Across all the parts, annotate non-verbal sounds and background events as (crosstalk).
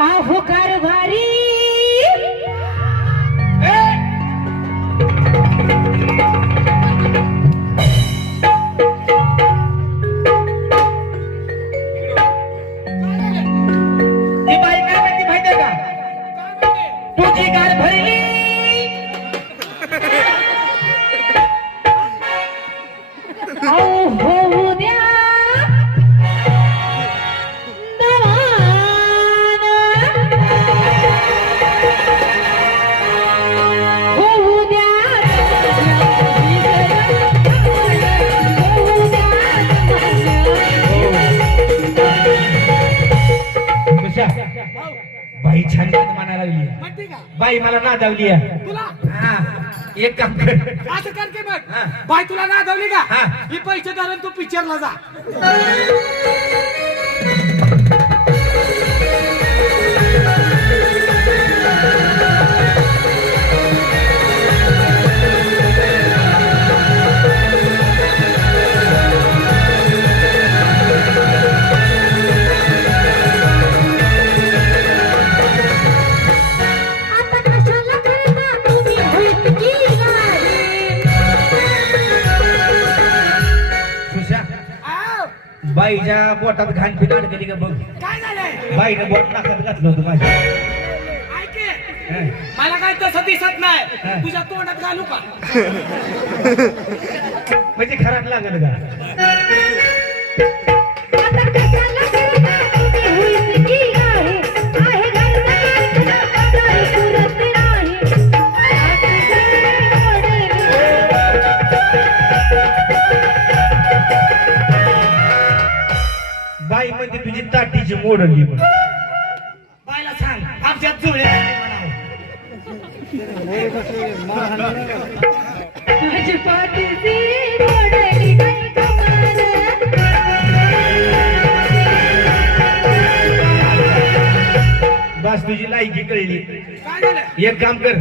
आहो कारभारी बाई छान गाणं म्हणायला लागली. म्हणते का? बाई मला नादावली आहे. तुला? हा एक काम कर. असं कर की मग. हा. बाय तुला ना दावली का? हा. ही पैसे धरून तू पिक्चरला जा. बाईच्या पोटात घाण अडकली का बघ. काय झालंय? बाईनं बोट नाकात घातलं होतं माझ्या. ऐके हा. मला काय तसं दिसत. नाही. तुझ्या तोंडात घालू का? (laughs) म्हणजे खराब लागल का? ताटीची मोडली. बायला सांग कमाल. बस तुझी लायकी कळली. एक काम कर.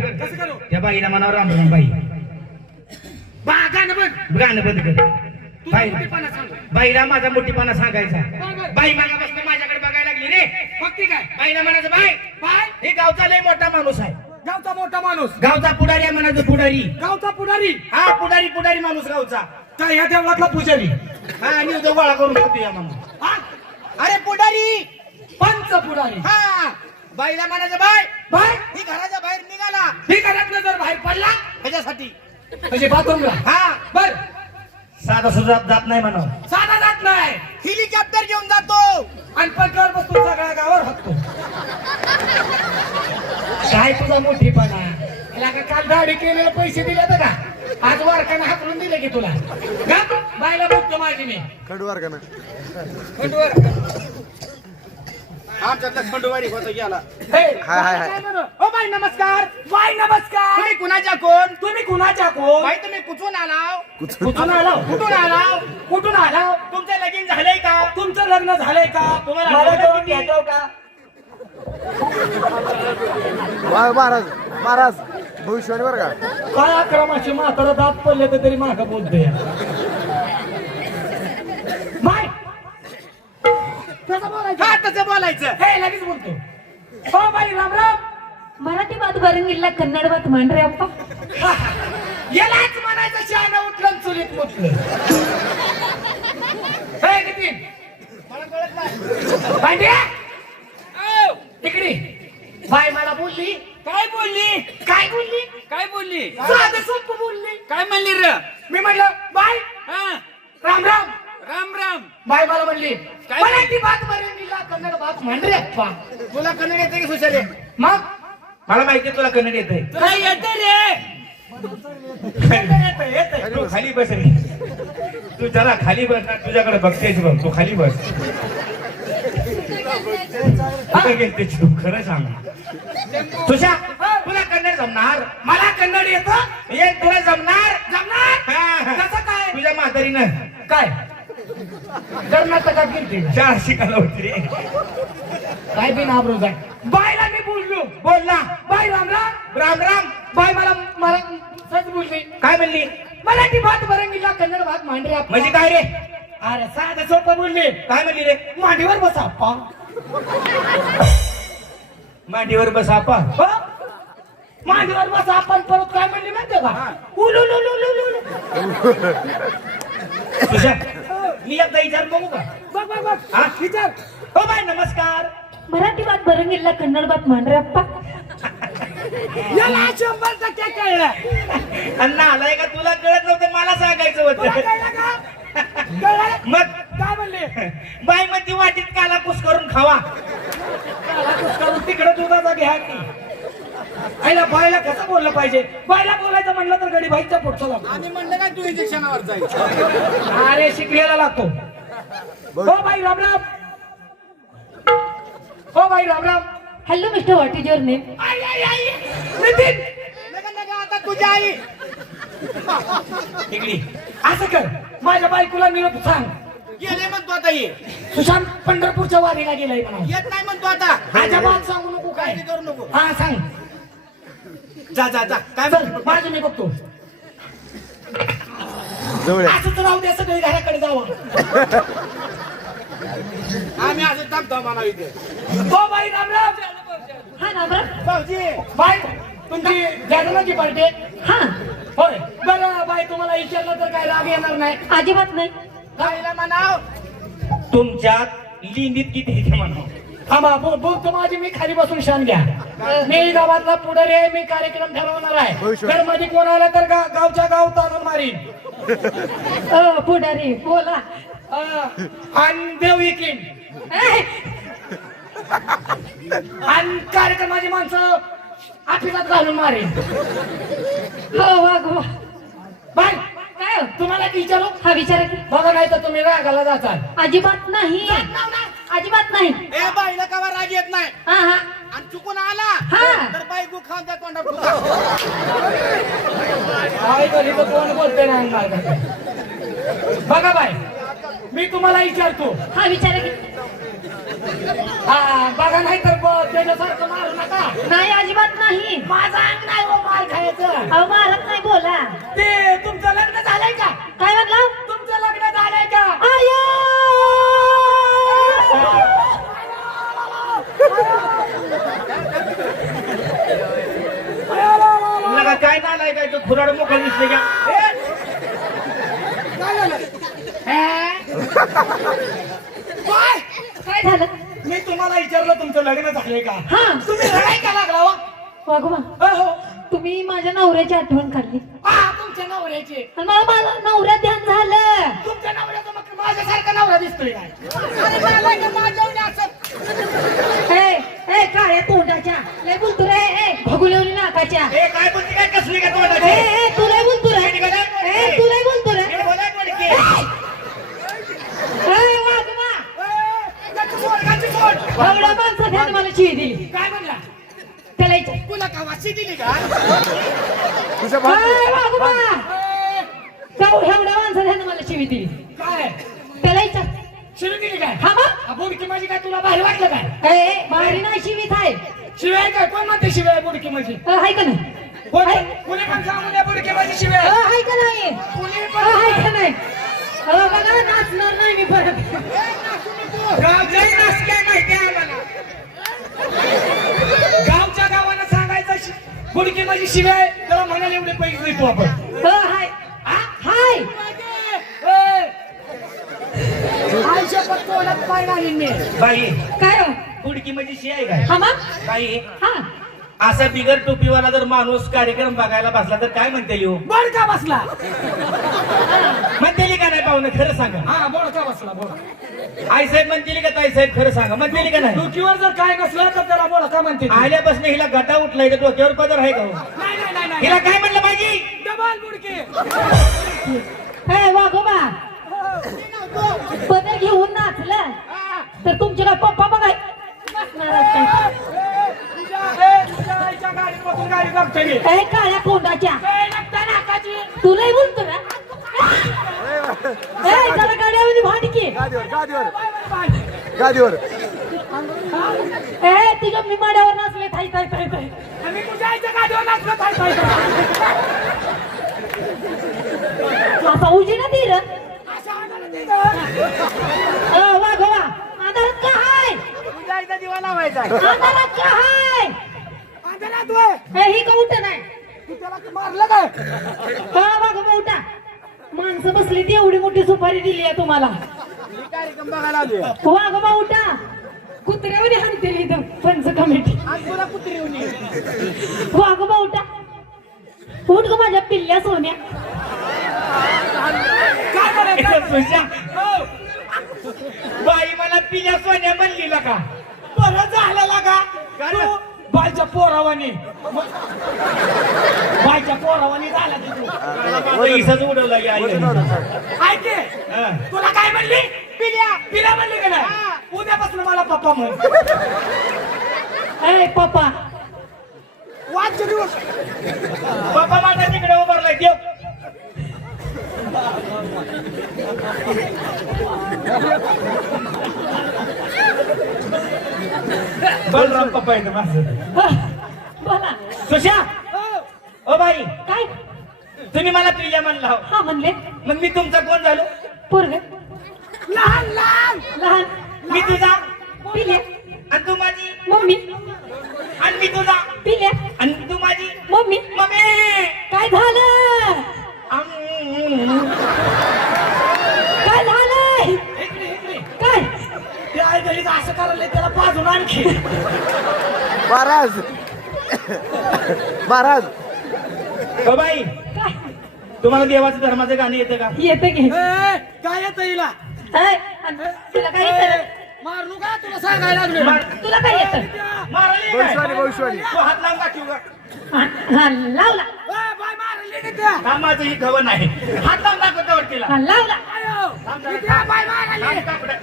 त्या बाईला म्हणावं राम राम बाई. गाणं बंद. कर. बाईला माझा मोठीपणा सांगायचा. बाई मागापासून रे बघती काय? बाईला म्हणायचं बाई बाय. हे गावचा लय मोठा माणूस आहे. गावचा मोठा माणूस. गावचा पुढारी आहे म्हणायचं पुढारी. गावचा पुढारी. हा पुढारी पुढारी माणूस गावचा. त्या ह्या देवळातला पुजारी? हा आणि उद्या गोळा करून खातो या हा? अरे पुढारी. पंच पुढारी. हा बाईला म्हणायचं बाय बाय. ही घराच्या बाहेर निघाला. ही घरातनं जर बाहेर पडला ह्याच्यासाठी. म्हणजे बाथरूमला. हा. बर. साधा सुद्धा जात नाही म्हणा साधा जात नाही. हेलिकॉप्टर घेऊन जातो आणि पटल्यावर बसतो सगळ्या गावावर हकतो. काय तुझा मोठीपणा? याला का काल दाढी केलेले पैसे दिले होते का? आज वारकानं हाकलून दिले की तुला? बायला बघतो माझी मी. खंडवार का ना आमच्यातला खंडोबारी होता गेला हे, हाय, हाय, हाय. काय म्हणू? ओ बाई नमस्कार. बाई नमस्कार. तुम्ही कुणाच्या कोण? तुम्ही कुणाच्या कोण? बाई तुम्ही कुठून आलाव? कुठून? आलो कुठून आलाव? कुठून आलो तुमचं लगीन झालंय का? तुमचं लग्न झालंय का? तुम्हाला मला लग्न करून किती? घ्यायचं का? वा- महाराज महाराज भविष्यवाणी बरं का? काय अक्रमाची म्हातारा दात पडले तर तरी माग बोलते बोलायचं? हे लगेच बोलतो. हो बाई राम राम. मराठी बात बरंगीला कन्नड बात म्हण रे अप्पा. यालाच म्हणायचं शहाणा उठलं चुलीत मुतलं. हे नितीन. तिकडे हो. बाय मला बोलली. काय बोलली? काय बोलली? काय बोलली? साधं सोपं बोलली. काय म्हणली र? मी म्हटलं बाय हा. राम राम. राम राम. बाय मला म्हणली काय मराठी बात बरंगीला कन्नड बात म्हणरे. अप्पा तुला कन्नड येते की सुशाले? मग? मला माहिती तुला कन्नड येते काय येत रे. तू खाली बस रे. तू जरा खाली बस ना तुझ्याकडे बघतेच बघ तू खाली बस. कुठे गेलते तू? खरं सांग तुझ्या तुला कन्नड जमणार? मला कन्नड येतं? ये तुला जमणार? जमणार? हा. कसं काय? तुझ्या म्हातारीनं काय? कर्नाटकात गेलते का? चार शिकायला होती रे. काय बिन आबरू जाय बायला मी बोललो. बोल ना. बाय राम राम. राम राम. बाय मला मला सच बोलली. काय म्हणली? मराठी भात बरंगीला कन्नड भात मांडरे. म्हणजे काय रे? अरे साधं सोपं बोलले. काय म्हणली रे? मांडीवर बसा अप्पा मांडीवर बस आपा हो? मांडीवर बस आपण परत काय म्हणली माहितीये का? उलू लू लू लू लू लू. तुझ्या मी एकदा विचार बघू का? बघ बघ बघ. हा? विचार. हो बाय नमस्कार. मराठी बात बरंगिल्ला कन्नड बात मांडरप्पा. याला शंभर टक्के कळलं. अण्णा आलाय का तुला? कळत नव्हतं मला सांगायचं तुला होतं कळलं का? कळलं? मग? काय म्हणले? बाई मग ती वाटीत काला कुस करून खावा. तिकडे दुधाचा घ्या की. आईला बायला कसं बोललं पाहिजे? बायला बोलायचं म्हणलं तर गडी बाईच्या पुढचं लागतो. आम्ही म्हणलं काय तू इंजेक्शनावर जायचं अरे शिकलेला लागतो. हो बाई राम राम. हो बाई Ram Ram. Hello mister what is your name? I I I. Nitin. नका नका आता तुझ्या आई. इकडी. असं कर. माझ्या बायकोला निरोप सांग. गेले म्हणतो आता ये. सुशांत पंढरपूरच्या वारीला गेलाय म्हणा येत नाही म्हणतो आता. अजिबात सांगू नको काय. करू नको. हा सांग. जा जा जा. काय चल माझं मी बघतो. जवळ आहे. असंच राहू दे सगळे घराकडे जावं. आम्ही असं टाकतो म्हणा इथे. हो बाई राम राम. हा नाबरा भाऊजी. बाई तुमची जागरणाची पार्टी? आहे? हा. होय. बरं बाई तुम्हाला विचारलं तर काय राग येणार नाही. अजिबात नाही. बाईला म्हणाव. तुमच्यात लिंडीत किती म्हणा थांबा बोल बोलतो माझी मी खाली बसून शान घ्या. मी गावातला पुढारी आहे मी कार्यक्रम ठरवणार आहे. तर मध्ये कोण आलं तर गा- गावच्या गाव तारून मारीन. पुढारी बोला. आणि देव येईन ए, आणि कार्यक्रमाची माणसं आठवीतात घालून मारीन. हो बाय. काय हो? तुम्हाला विचारू? हा विचारा की. बघा नाही तर तुम्ही रागाला जाचाल. अजिबात नाही. अजिबात नाही. ए बाईला कवा राग येत नाही? हा हा. आणि चुकून आला? हा. तर बाई गु खाऊन त्या तोंडात. तर कोण बोलते नाही. बघा बाय मी तुम्हाला विचारतो. हा विचारा की. हा बघा नाही तर ब- त्याच्यासारखं मारू नका. नाही अजिबात नाही. माझं अंग नाही हो मार खायचं. अहो नाही बोला ते तुमचं लग्न झालंय का काय म्हणला तुमचं लग्न झालंय का आयो लगा काय नालाय काय तो खुराड मोकळ दिसले का? काय? काय झालं? मी तुम्हाला विचारलं तुमचं लग्न झालंय का? हा. तुम्ही रडाय का लागला हो? वागोबा हो हो. तुम्ही माझ्या नवऱ्याची आठवण काढली. हा तुमच्या नवऱ्याचे. आणि मला माझं नवऱ्या ध्यान झालं. तुमच्या नवऱ्याचं मग माझ्यासारखा नवरा दिसतोय काय? अरे माझ्यावर असं ए ए काळ्या तोंडाच्या लय बोलतो ए भगुलवली नाकाच्या ए काय बोलते? काय कसली का ए तोंडाची? ए ए तू लय बोलतो रे. ए, बोला. कोणती? ए वागोबा एवढ्या माणसं ध्यान मला दिली. काय म्हणला? त्याला विचार. तुला का वाशी दिली का तुझ्या भाऊ ए, जाऊ एवढ्या ध्यान मला दिली. काय? त्याला विचार दिली काय? हा मग बुडकी माझी काय तुला बाहेर वाटलं काय? ए मारी नाही शिवीत आहे. शिवाय काय कोण म्हणते शिवाय बुडकी माझी अ, हाय का नाही? कोण हाय. कोणी पण सांगून द्या बुडकी माझी अ, शिवाय हाय का नाही? कोणी अ, पण हाय का नाही? अ, बघा नाचणार नाही मी परत. गावच्या नाचक्या माहिती आहे आम्हाला. गावच्या गावाला सांगायचं शि- बुडकी माझी शिवाय त्याला म्हणाले एवढे पैसे देतो आपण. अ, हाय. आ, हाय. आयुष्य तोंडात पाय घालीन मी. बाई. काय हो? कुडकी म्हणजे शी आहे काय? हा मग? बाई हा? असा बिगर टोपीवाला जर माणूस कार्यक्रम बघायला बसला तर काय म्हणते येऊ बोल का बसला? म्हणतेली का नाही पाहुणं? खरं सांगा. हा बोल का बसला? बोल. आई साहेब म्हणतेली का ताई साहेब? खरं सांगा. म्हणतेली का नाही? डोकीवर जर काय नसलं तर त्याला बोला का म्हणते ती? आल्यापासून हिला गटा उठलाय तर डोक्यावर पदर आहे का हो? नाही नाही नाही नाही. हिला काय म्हणलं पाहिजे डबल बुडकी. ए वाघोबा पदर घेऊन नाचलं. तर तुमच्याला पप्पा बघाय काय? काळ्या नाकाची. तुलाही बोलतो ना ए जरा गाड्यामध्ये भांडकी गादीवर ए तुझ्या मी माड्यावर नाचले थाय थाय थाय थाय आम्ही तुझ्या आईच्या गाडीवर नाचलो थाय, थाय, थाय. असा उजी ना धीर अंधारात हाय दिवा लावायचा. अंधारात हाय. हे ही नाही? तू त्याला मारलं काय? हा बघा माणसं बसली ती एवढी मोठी सुपारी दिली आहे तुम्हाला. मी कार्यक्रम बघायला आलोय. वाघोबा उठा. कुत्र्यावर इथं पंच कमिटी. आज तुला कुत्री येऊन ये. वाघोबा उठा. उठ ग माझ्या पिल्ल्या सोन्या. काय करायचं सुशा. बाई मला पिल्या सोन्या म्हणली का? बरं झालेला का? तू बायच्या पोरावानी. बायच्या पोरावानी झाला की तू. इसाच उडवला की आई. ऐके. तुला काय म्हणली? पिल्या. पिल्या म्हणली का नाही? उद्यापासून मला पप्पा म्हण. ए पप्पा. वाच दिवस. बाबा माझा तिकडे उभारलाय देव बलराम पप्पा येतं माझं हा, बोला. सुशा! O by. काय? तुम्ही मला पिल्या म्हणला हो. हा म्हणले. मग मी तुमचा कोण झालो? पोरग. लहान लहान. लहान. मी तुझा? पिल्या आणि तू माझी? मम्मी. आणि मी तुझा? पिल्या आणि तू माझी? मम्मी. मम्मी! काय झालं? आम. काय झालंय इकडे इकडे काय असं करायला त्याला पाजून आणखी. महाराज. महाराज. ओ बाई तुम्हाला देवाचं धर्माचं गाणं येतं का? येतं की. ए, काय येतं हिला? आणि तुला काय येतं? मारू का? तुला सांगायला लागलो मार- तुला काय येतं? मारायला ये भविष्यवाणी काय? भविष्यवाणी तू हात लावून दाखव का हा हा, लावला. बाय मारली की त्या. हा माझं ही खबर नाही. हात लावून दाखव त्या तिला. हा लावला. आयो, बाय मारली थांब कापडं.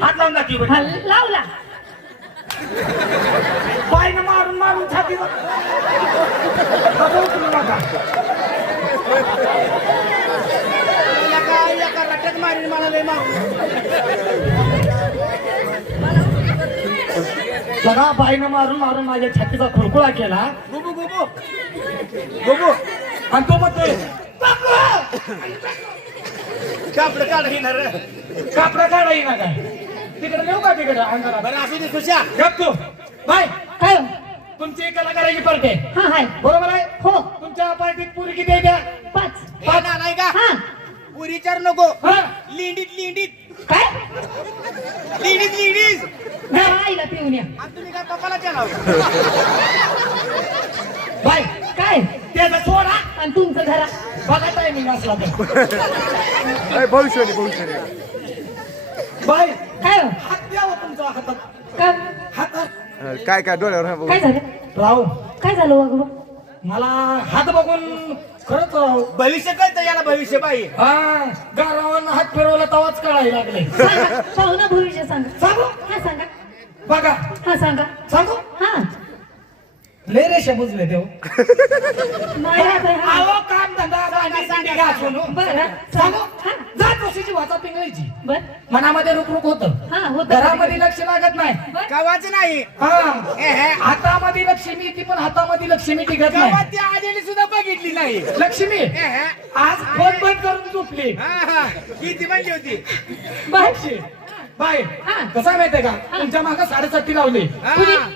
हात लावून दाखव हा लावला. बाईनं मारून मारून छाती एका एका रट्यात मारीन मला लय मारू सगळा बाईनं मारून मारून माझ्या छातीचा खुळकुळा केला. गुबू गुबू गुबू आणि तो म्हणतोय कापड काढ नर कापडा काढा येईना काय तिकडे नेऊ का तिकडे अंधारात? बरं असू दे सुशा. गप तू. बाय. काय? हो? तुमची कलाकाराची पार्टी आहे. हा हाय. बरोबर आहे? हो. तुमच्या पार्टीत पुरी किती आहे द्या पाच. पाच नाही का? हा. पुरी चार नको. हा. लिंडीत लिंडीत काय? लिंडीत लिंडीत घरा आईला पिऊन या. आणि तुम्ही काय पप्पाला चला बाय. काय? त्याचा सोडा आणि तुमचं घरा बघा टायमिंग असला तर. भविष्यवाणी भविष्यवाणी. बाय काय? हो? हात द्यावा तुमचा हातात. का? हातात. काय काय डोळ्यावर हा बघू. काय झालं? राव. काय झालं वागोबा मला हात बघून खरंच राव भविष्य कळतं याला भविष्य बाई. हा. गारावानं हात फिरवला तवाच कळायला लागले सांगा पाहुणा भविष्य सांगा. सांगू? हा सांगा. बघा. हा सांगा. सांगू? हा. लय रेषा बुजले देव. (laughs) नाही आता हा. हा. मनामध्ये रुक रुक होत. हा होत घरामध्ये लक्ष लागत नाही. बर. गावाच नाही. हा. ए, हे. हातामध्ये लक्ष्मी येते पण हातामध्ये लक्ष्मी टिकत नाही. ती आलेली सुद्धा बघितली नाही. लक्ष्मी ए, हे. आज फोन बंद करून झोपली. हा हा. किती म्हणली होती? बाय हा. कसं आहे माहितीये का तुमच्या मागे साडेसाती लावली?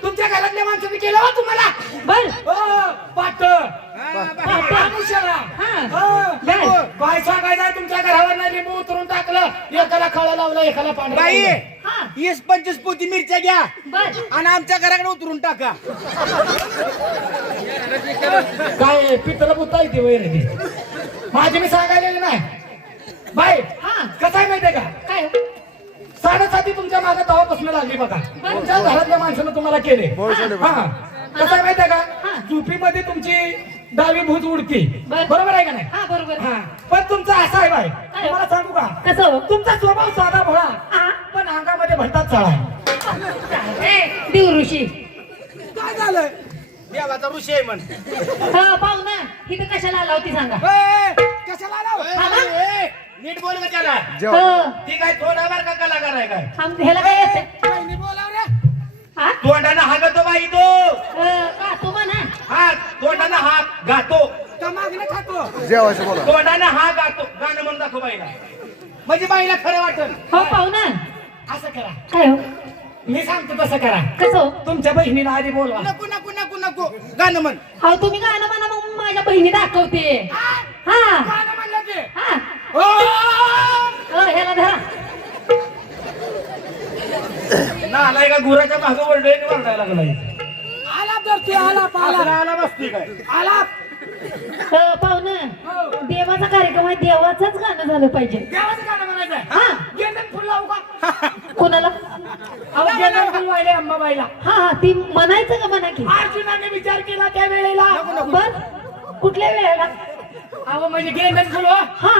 तुमच्या घरातल्या माणसाने केलं हो तुम्हाला बर हो, पाट. आमुष्याला. हा. हो. काय सांगायचं तुमच्या घरावर नाही लिंबू उतरून टाकलं एकाला खळा लावला एकाला पांढरा बाई लावलं. हा वीस पंचवीस पोती मिरच्या घ्या बर आणि आमच्या घराकडे उतरून टाका काय पित्र बुत्ता येते वैर माझी मी सांगायला नाही बाय हा. कसं आहे माहितीये का काय? साडेसाती तुमच्या मागे तवापासून लागली बघा. तुमच्या घरातल्या माणसानं तुम्हाला केले. भविष्यवाणी हा. कसं आहे माहितीये हा. का झोपीमध्ये तुमची डावी भूज उडती. बरं. बरोबर आहे का नाही? हा बरोबर हा. पण तुमचा असा आहे बाय काय? तुम्हाला सांगू का? कसं? हो? तुमचा स्वभाव साधा भोळा. हा. पण अंगामध्ये भरतात चाळा देव ऋषी. काय झालं देवाचा ऋषी आहे म्हण. हा पाहुणा इथं कशाला आला होती सांगा. ए, कशाला आला? नीट बोल का त्याला हो. ती काय थोडावर का कलाकार आहे काय? आम- ह्याला काय येते बहिणी बोलाव रे. हा? तोंडानं हागतो बाई तो. तू म्हणा. हा तोंडानं हात गातो. जेवायचं बोला. तोंडानं हा गातो. गाणं म्हणून दाखव बाईला. म्हणजे बाईला खरं वाटल. हो पाहुणा असं करा. काय हो? मी सांगतो तसं करा. कसं हो? तुमच्या बहिणीला आधी बोलवा. नको नको नको नको. गाणं म्हण. अहो तुम्ही गाणं म्हणा मग माझ्या बहिणी दाखवते. हा. गाणं म्हणलं की. हा. ना आलाय का गुराच्या मागं वरडोय आणि वरडायला लागलाय आला तर ते आला आला आला आला बसतोय काय? आला. अ, पाहुणं. देवाचा कार्यक्रम आहे देवाचंच गाणं झालं पाहिजे. देवाचं गाणं म्हणायचं हा. गेंदन फुल लावू का? कोणाला? अहो गेंदन फुल वाहिले अंबाबाईला. हा हा ती म्हणायचं का म्हणा की? अर्जुनाने विचार केला त्या वेळेला. बर. कुठल्या वेळेला? अहो म्हणजे गेंदन फुल हो हा.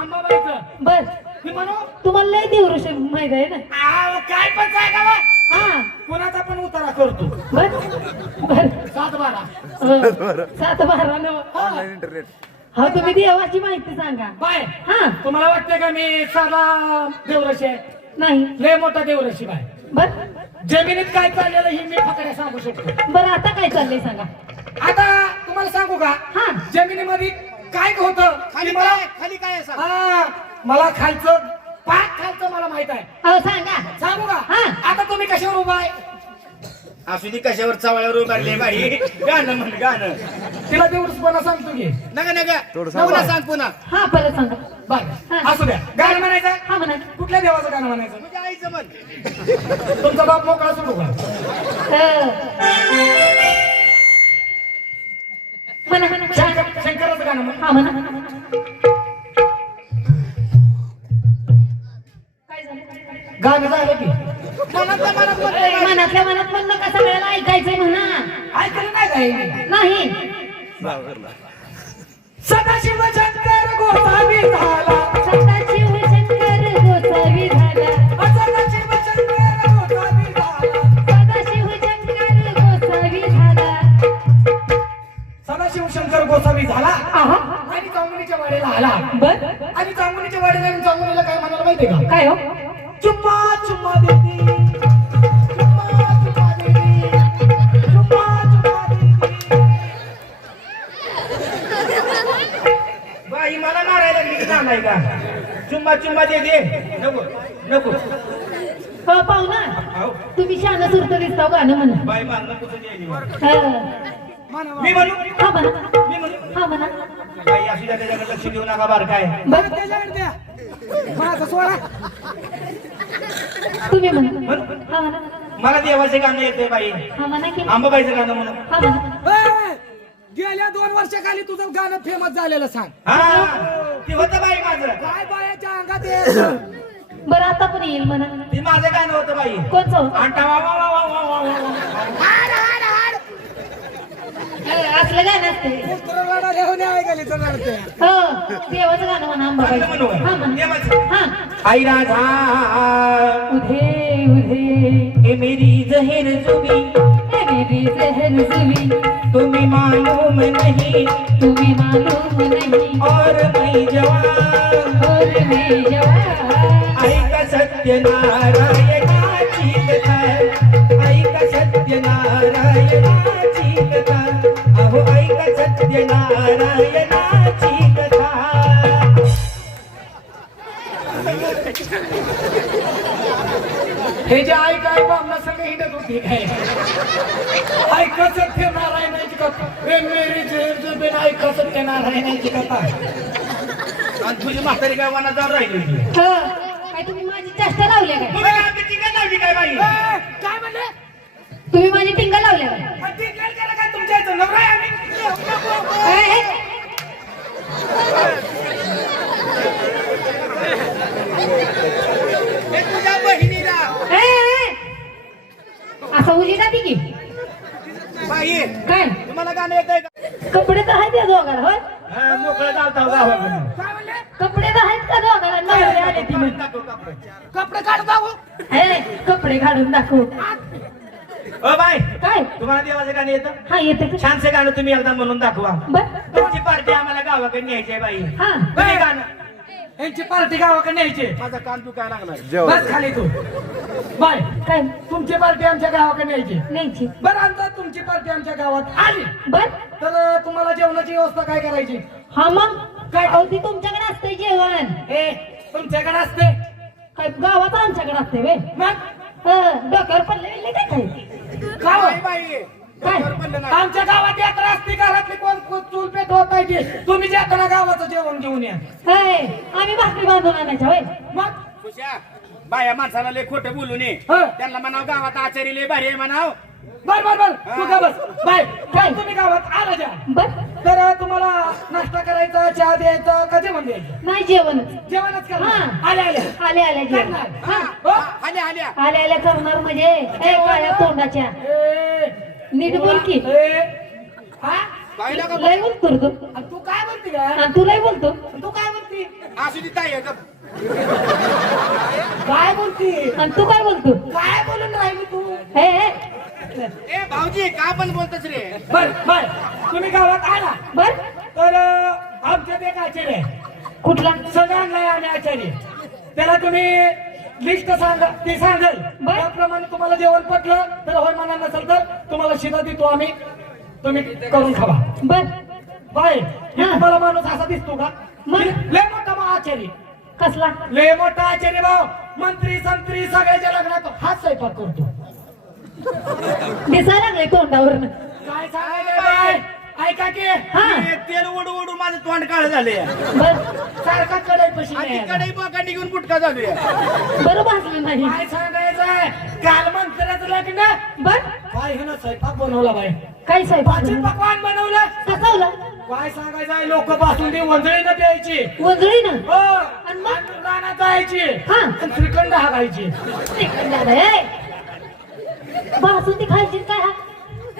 अंबाबाईचं बर मी म्हणू? तुम्हाला लय देवऋषी माहीत आहे ना? अहो, काय पण काय का बा? हा. कुणाचा पण उतारा करतो. बर. बर. सात बारा. अ, सात बारा नऊ ऑनलाईन इंटरनेट हा तुम्ही देवाची माहिती सांगा. बाय. हा. तुम्हाला वाटतंय का मी साधा देवरशी आहे? नाही. लय मोठा देवरशी बाय. बर. जमिनीत काय चाललेलं ही मी फकड्या सांगू शकतो. बर आता काय चाललंय सांगा. आता तुम्हाला सांगू का? हा. जमिनीमध्ये काय होतं? खाली मला खाली काय हा मला खालचं पाक खालचं मला माहीत आहे. अहो सांगा. सांगू का? हा. आता तुम्ही कशावर उभा आहे? असू दे कशावर चावळ्यावर उभारले बाई गाणं म्हण गाणं. तिला देवरसपणा सांगतो की. नका नका. थोडं सांग. पुन्हा सांग पुन्हा. हा परत सांगा. बाय. हा. असू द्या. गाणं म्हणायचं? हा म्हणा. कुठल्या देवाचं गाणं म्हणायचं? म्हणजे आईचं म्हण. तुमचा बाप मोकळा सुटू का? अ. म्हणा म्हणा म्हणा. शंकर शंकराचं गाणं म्हण हा म्हणा म्हणा म्हणा. काय झालं? गाणं झालं की मनातल्या मनात म्हण. ए, मनातल्या मनात म्हणलं कसं वेळेला ऐकायचंय म्हणा ऐकलं नाही काय नाही सदाशिव शंकर गोसावी झाला गोसावी झाला. आणि चांगुलीच्या वाडीला आला. बर. आणि चांगुलीच्या वाडीला आणि चांगुलीला काय म्हणाला माहितीये का? काय हो? चुम्मा चुम्मा देती चुम्मा चुम्मा देती चुम्मा चुम्मा देती बाई मला मारायला लागली की नाही का? चुम्मा चुम्मा दे दे नको नको. हो पाहुणा आहो, तुम्ही शान सुरत दिसता गाणं म्हणा बाई हा. मी म्हणू हा म्हणा म्हणू. द्या त्याच्याकडे लक्ष देऊ नका बार काय. बर त्याच्याकडे द्या. माझा सोळा तुम्ही म्हणा. हा म्हणा. मला देवाचे गाणं येते बाई. हा म्हणा की आंबाबाईचं गाणं म्हणून. हा म्हणा. गेल्या दोन वर्षाखाली तुझं गाणं फेमस झालेलं सांग. हा ते होतं बाई माझं. काय बायाच्या अंगात येत बरं आता पण येईल म्हणा. ते माझं गाणं होतं बाई. कोणचं? आंटा वा वा वा वा वा वा वा. वा. अ, असलं गाणं असते हो देवाचं गाणं म्हणा अंबाबाई हा का? म्हणा. हा आई राधा उधे उधे. हे मेरी जहेर जुबी. हे मेरी जहर जुबी. तुम्हें मालूम नहीं तुम्हें मालूम नहीं. और मैं जवान. और मैं जवान. ऐका सत्यनारायणाची कथा ऐका सत्यनारायणाची ऐका कथा. हे जे ऐक आहे बामना संग हिंडत होती काय ऐक सत्यनारायणाची कथा. हे मेरी जेर जुबेन ऐक सत्यनारायणाची कथा. आणि तुझी म्हातारी काय वनात जाऊन राहिली होती. हो. काय तुम्ही माझी चेष्टा लावल्या काय? आमची टीका लावली काय बाई? काय म्हणले? तुम्ही माझी टिंगा लावल्या काय केलं काय तुमच्या इथं नवरा आहे आम्ही ए, ए, हे तुझ्या बहिणीला ए, ए. असं उजी जाते की बाई काय तुम्हाला गाणं येतंय का कपडे तर आहेत या दोघाला होय हा, मोकळं चालता हो गावाकडून काय म्हणले कपडे तर आहेत का दोघाला नवरे आले ती म्हण. दाखव कापड. कपडे काढ जाऊ ए, कपडे काढून दाखव ओ बाय काय तुम्हाला देवाचं गाणं येतं? छानसे गाणं तुम्ही एकदा म्हणून दाखवा. बर तुमची पार्टी आम्हाला गावाकडे न्यायची आहे बाई. हा. गाणं यांची पार्टी गावाकडे न्यायची माझा कान दुखायला लागलाय. बस खाली तू. बाय. काय? तुमची पार्टी आमच्या गावाकडे न्यायची न्यायची. बरं आमचा तुमची पार्टी आमच्या गावात आली. बर. तर तुम्हाला जेवणाची व्यवस्था काय करायची? हा मग? काय? अहो ती तुमच्याकडे असते जेवण. हे तुमच्याकडे असते? काय गावात आमच्याकडे असते वे मग? डोक्यावर पडले काय काय काय? बाई बाई. काय. आमच्या गावात यात्रा असते घरातली कोण चूल पेट होत की तुम्ही जाताना गावाचं जेवण घेऊन या. हाय, आम्ही भाकरी बांधून आणायच्या होय. मग? खुशा बाया माणसाला लय खोटं बोलू नये हं. त्यांना म्हणाव गावात आचारी लय भारी आहे म्हणाव. बर बर बर. तू का बस? बाय. काय तुम्ही गावात आला जा. बर. तर तुम्हाला नाश्ता करायचा चहा द्यायचा का जेवण द्यायचं? नाही जेवण. जेवणच हा. करणार आले आले आले आले जेवण. करणार. हा. हो? आल्या आल्या. आले आले करणार म्हणजे. ए काळ्या तोंडाच्या. नीट बोल की. हा? लय बोलतो तू आणि तू काय म्हणते का तू लय बोलतो. तू काय म्हणते असू दे ताई. काय बोलते? आणि तू काय बोलतो? काय बोलून राहिली तू? हे हे. ए भाऊजी का पण बोलतोस रे? बर बर. तुम्ही गावात आला. बर. तर अं, आमच्यात एक आचार्य आहे. कुठला? सगळ्यांना आम्ही आचार्य. त्याला तुम्ही लिस्ट सांगा ते सांगेल. त्याप्रमाणे तुम्हाला जेवण पटलं तर होय म्हणा नसेल तर तुम्हाला शिदा देतो आम्ही. तुम्ही करून खावा. बर. बाय. तुम्हाला माणूस असा दिसतो का? लय मोठा मग आचार्य. कसला? लय मोठा आचार्य भाऊ. मंत्री संत्री सगळ्याच्या लग्नात हाच स्वयंपाक करतो. दिसायला लागले तोंडावरनं. काय सांगायचं ऐका की हा. तेल उडू उडू माझं तोंड काळ झाले सारखा कडाई पशी आणि कडे बोकांडी घेऊन गुटका चालू आहे बरं भाजलं नाही. काय सांगायचंय? काल मंत्र्याचं लग्न. बर. काय हे ना स्वयंपाक बनवला बाई. काय साहेब पाचन पकवान बनवलं. कसवलं काय सांगायचंय? लोक बासुंदी वंजळी न प्यायची. वजळी ना? हो. आणि मग? आणि रानात जायची. हा. आणि श्रीखंड हागायची बासुंदी खायची काय हा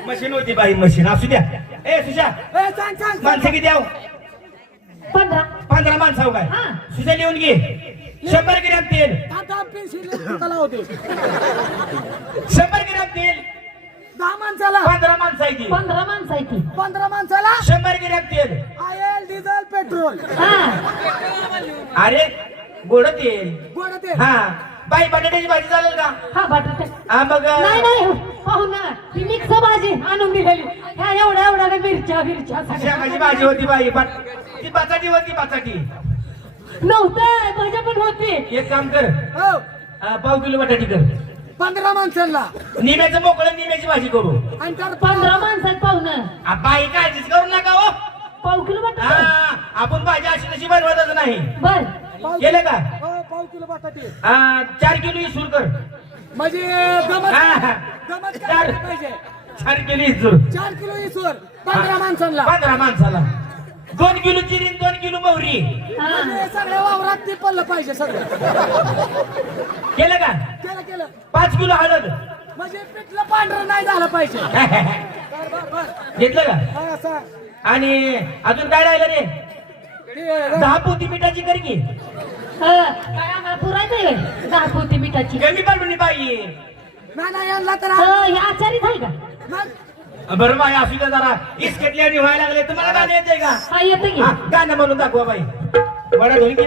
मशीन होती बाई मशीन. असू द्या. ए सुशा ए, सांग सांग माणसं किती आहो? पंधरा. पंधरा माणसं आहो काय? हा. सुशा लिहून घे. शंभर ग्रॅम तेल. टाटा पेन्सिल होते शंभर ग्रॅम तेल. दहा माणसाला? पंधरा माणसं आहे ती. पंधरा माणसं आहे ती. पंधरा माणसाला? शंभर ग्रॅम तेल. Oil diesel petrol. हा. अरे गोड तेल. गोड ते हा. बाई बटाट्याची भाजी चालेल का? हा बटाटे. हा मग नाही नाही पाहू ना ही मिक्स भाजी आणून दिलेली. ह्या एवढ्या एवढ्या मिरच्या मिरच्या शेंगाची भाजी होती बाई बट ती बटाटी होती बटाटी नव्हतं भाज्या पण होती. एक काम कर. हो. हा, पाव किलो बटाटी कर. पंधरा माणसांना. निम्याचं मोकळं निम्याची भाजी करू. आणि त्यात पंधरा माणसात पाहुणं आ, बाई काळजीच करू नका हो. पाव किलो हा बटाटे आपण भाजी अशी तशी बनवतच नाही. बर. केलं का? हो पाव किलो बटाटे. हा, चार किलो इसूर कर. म्हणजे हा, गमत हा. गमत चार करायला पाहिजे. चार किलो इसूर. चार किलो इसवर पंधरा माणसांना. पंधरा माणसाला. दोन किलो चिरी दोन किलो मोहरी हा म्हणजे सगळ्या वावरात ते पडलं पाहिजे सगळं. केलं का? केलं केलं. पाच किलो हळद. म्हणजे पिठलं पांढरं नाही झालं पाहिजे. बर बर बर. घेतलं का? हा सांग. आणि अजून काय राहिलं रे? दहा पोती मिठाची कर की. हा, काय आम्हाला पुरायचंय? दहा पोती मिठाची. कमी पडून बाई. नाही यांना तर हा, का? मग? बरं बाई असू द्या जरा. इस्केटली आणि व्हायला लागले. तुम्हाला गाणं येते का? हा येतं की. गाणं म्हणून दाखवा बाई. बडा ढोलकी